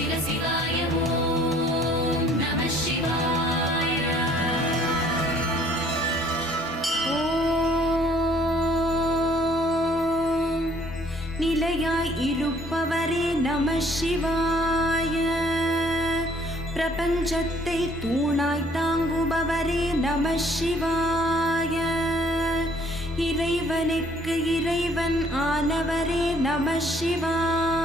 சிவ சிவாய ஓம் நம சிவாய. ஓம் நிலையாய் இருப்பவரே நம சிவாய. பிரபஞ்சத்தை தூணாய் தாங்குபவரே நம சிவாய. இறைவனுக்கு இறைவன் ஆனவரே நம சிவாய.